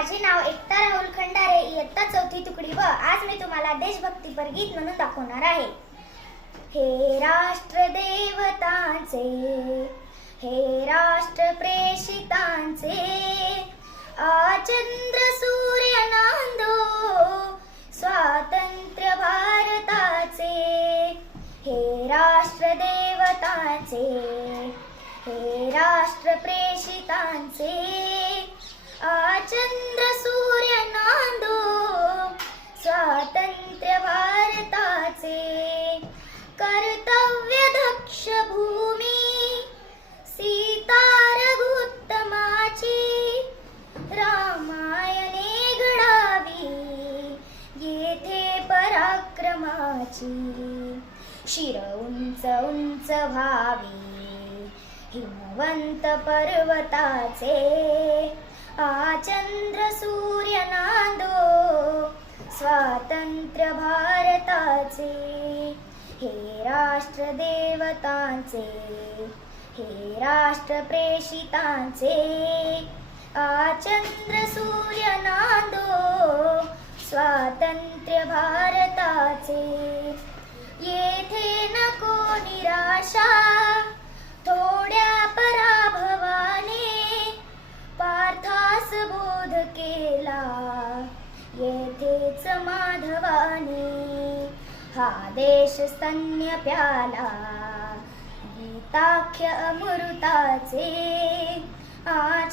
माझे नाव एकता राहुल खंडारे, इयत्ता चौथी तुकडी व आज मी तुम्हाला देशभक्तीपर गीत म्हणून दाखवणार आहे. हे राष्ट्र देवतांचे, हे राष्ट्र प्रेषितांचे, चंद्र सूर्य नांदो स्वातंत्र्य भारताचे. हे राष्ट्र देवतांचे, हे राष्ट्र प्रेषितांचे, चंद्र सूर्य नांदो स्वातंत्र्य भारताचे. कर्तव्य दक्ष भूमी सीता रघुत्तमाची, रामायणे घडावी येथे पराक्रमाची. शिर उंच उंच व्हावी हिमवंत पर्वताचे, चंद्र सूर्य नांदो स्वातंत्र्य भारताचे. हे राष्ट्र देवतांचे, हे राष्ट्र प्रेषितांचे, चंद्र सूर्य नांदो स्वातंत्र्य भारताचे. येथे नको निराशा थोड्या पराभवाने, पार्थास बोध केला येथेच माधवाने. हा देश स्तन्य प्याला गीताख्य अमृताचे,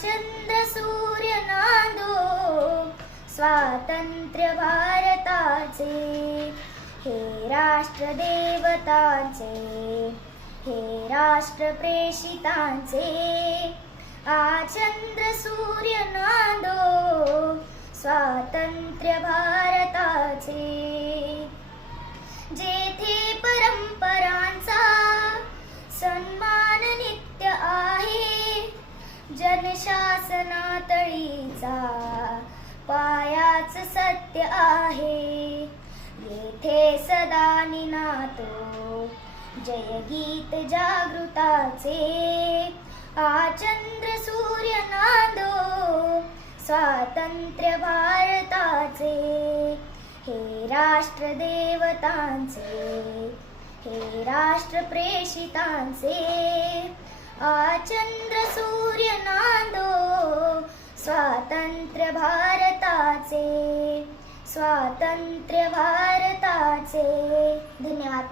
चंद्र सूर्य नांदो स्वातंत्र्य भारताचे. हे राष्ट्र देवतांचे, हे राष्ट्र प्रेषितांचे, चंद्र सूर्य नांदो स्वातंत्र्य भारताचे. जेथे परंपरांचा सन्मान नित्य आहे, जनशासनातळीचा पायाच सत्य आहे. येथे सदा निनातो जय गीत जागृताचे, चंद्र सूर्य नांदो स्वातंत्र्य भारताचे. हे राष्ट्र देवतांचे, हे राष्ट्र प्रेषितांचे, चंद्र सूर्य नांदो स्वातंत्र्य भारताचे, स्वातंत्र्य भारताचे. धन्यवाद.